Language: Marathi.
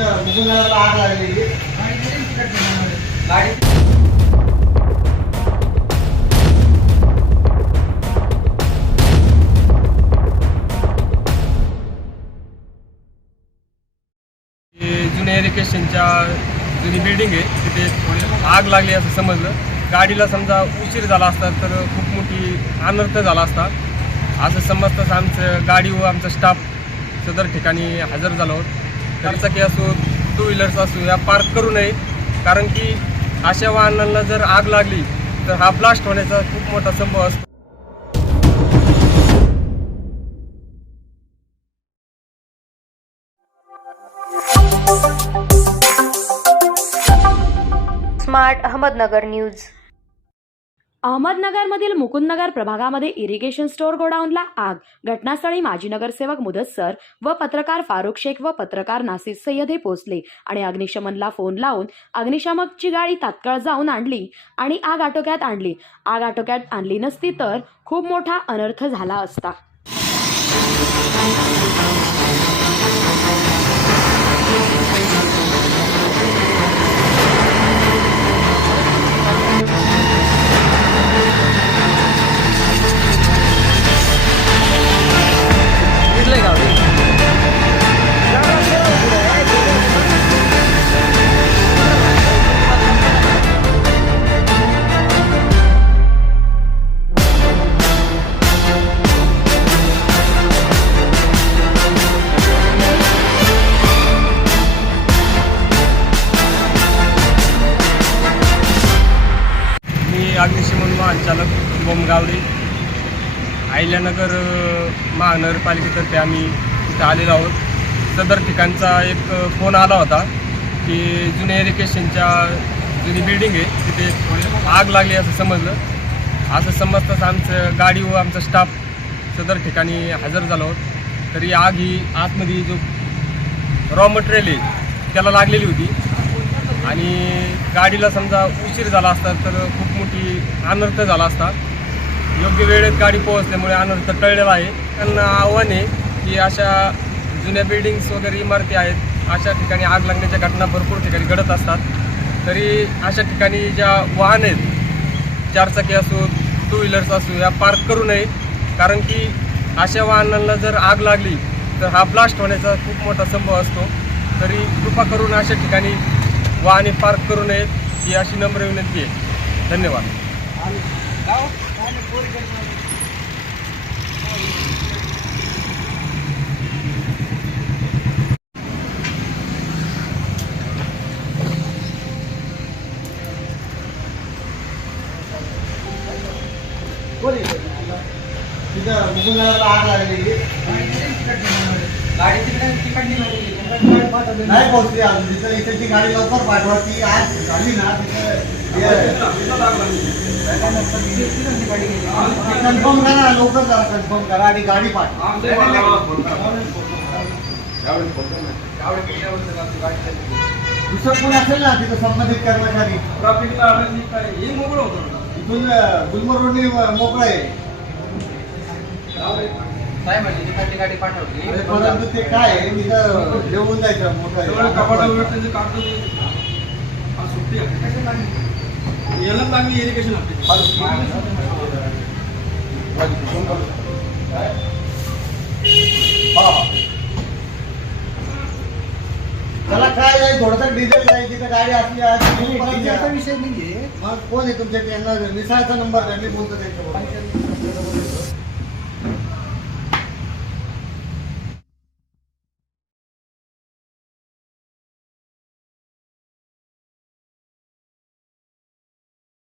तिथं मुकुंदनगरला आग लागलेली गाडी हे जुन्या एरिकेशनच्या जुनी बिल्डिंग आहे तिथे आग लागली असं समजलं. गाडीला समजा उशीर झाला असता तर खूप मोठी अनर्थ झाला असता. असं समजताच आमचं गाडी व आमचा स्टाफ सदर ठिकाणी हजर झालो आहोत चारचाकी असो टू व्हीलर्स असो या पार्क करू नये. कारण की अशा वाहनांना जर आग लागली तर हा ब्लास्ट होण्याचा खूप मोठा संभव असतो. Smart Ahmednagar news. अहमदनगरमधील मुकुंदनगर प्रभागामध्ये इरिगेशन स्टोअर गोडाऊनला आग. घटनास्थळी माजी नगरसेवक मुदस्सर व पत्रकार फारुख शेख व पत्रकार नासिर सय्यद हे पोहोचले आणि अग्निशमनला फोन लावून अग्निशामकची गाडी तात्काळ जाऊन आणली आणि आग आटोक्यात आणली. आग आटोक्यात आणली नसती तर खूप मोठा अनर्थ झाला असता. महाचालक शुभम गावडे. आयल्यानगर महानगरपालिकेतर्फे आम्ही इथं आलेलो आहोत. सदर ठिकाणचा एक फोन आला होता की जुन्या एरिकेशनच्या जुनी बिल्डिंग आहे तिथे थोडी आग लागली असं समजलं. असं समजताच आमचं गाडी व आमचा स्टाफ सदर ठिकाणी हजर झालो आहोत. तरी आग ही आतमध्ये जो रॉ मटेरियल आहे त्याला लागलेली होती. आणि गाडीला समजा उशीर झाला असता तर खूप मोठी अनर्थ झाला असता. योग्य वेळेत गाडी पोहोचल्यामुळे अनर्थ टळलेला आहे. त्यांना आव्हान आहे की अशा जुन्या बिल्डिंग्स वगैरे इमारती आहेत अशा ठिकाणी आग लागण्याच्या घटना भरपूर ठिकाणी घडत असतात. तरी अशा ठिकाणी ज्या वाहन आहेत चारचाकी असो टू व्हीलर्स असो या पार्क करू नये. कारण की अशा वाहनांना जर आग लागली तर हा ब्लास्ट होण्याचा खूप मोठा संभव असतो. तरी कृपा करून अशा ठिकाणी वाहने पार्क करू नयेत ही अशी नम्र विनंती आहे. धन्यवाद. बोल इकडे. तिथं आग लागलेली. गाडी तिकडे नाही पोहोचली अजून. तिथं गाडी लवकर पाठवा. ती आग झाली ना कन्फर्म करा लवकर करा कन्फर्म करा आणि गाडी पाठवा. दुसरं कोण असेल ना तिथं संबंधित कर्मचारी? इथून अं, गुलमर्ग रोडने मोकळं आहे. अरे परंतु ते काय आहे? तिथं जेवून जायचं मोठं त्याला काय? आहे? थोडंसं डिझेल आहे. तिथं गाडी असली. विषय नाहीये. मग कोण आहे तुमच्या त्यांना निसाळचा नंबर मी बोलतो त्यांच्याबरोबर.